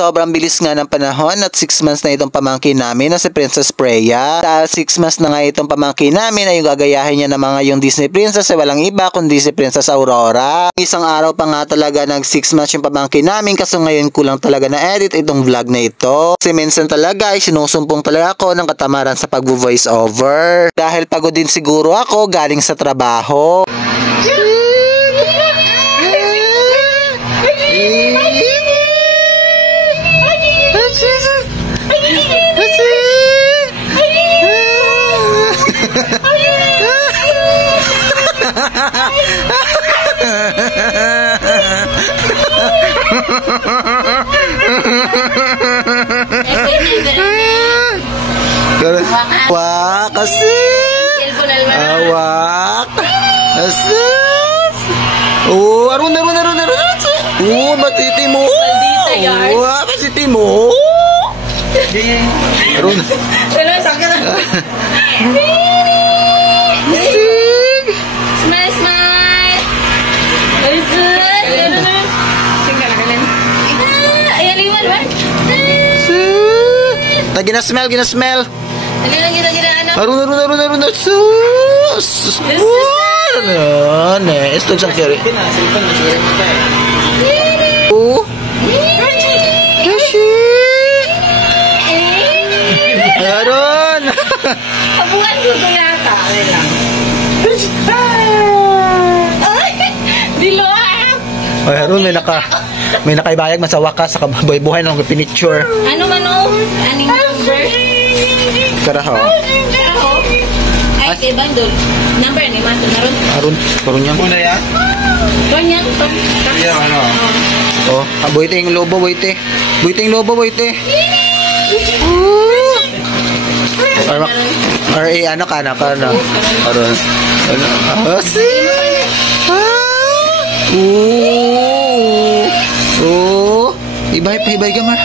Sobrang bilis nga ng panahon at 6 months na itong pamangkin namin na si Princess Freya. Dahil 6 months na nga itong pamangkin namin ay yung gagayahin niya ng mga yung Disney Princess ay walang iba kundi si Princess Aurora. Isang araw pa nga talaga nag 6 months yung pamangkin namin kaso ngayon kulang talaga na edit itong vlog na ito. Kasi minsan talaga ay sinusumpong talaga ako ng katamaran sa pag-voice over. Dahil pagod din siguro ako galing sa trabaho. Wak kasi awak asus arun matiti mo matiti mo arun smile smile gina smell ano arun sus esto sang kere arun kabuhan ko yata diloap ay arun may nakaibayag man sa wakas sa kabuhay ng pinicture ano aning number karaho ay kay bandol number ni man arun yan yan iya ano buiting lobo buiting ano ka na arun ibay ka mar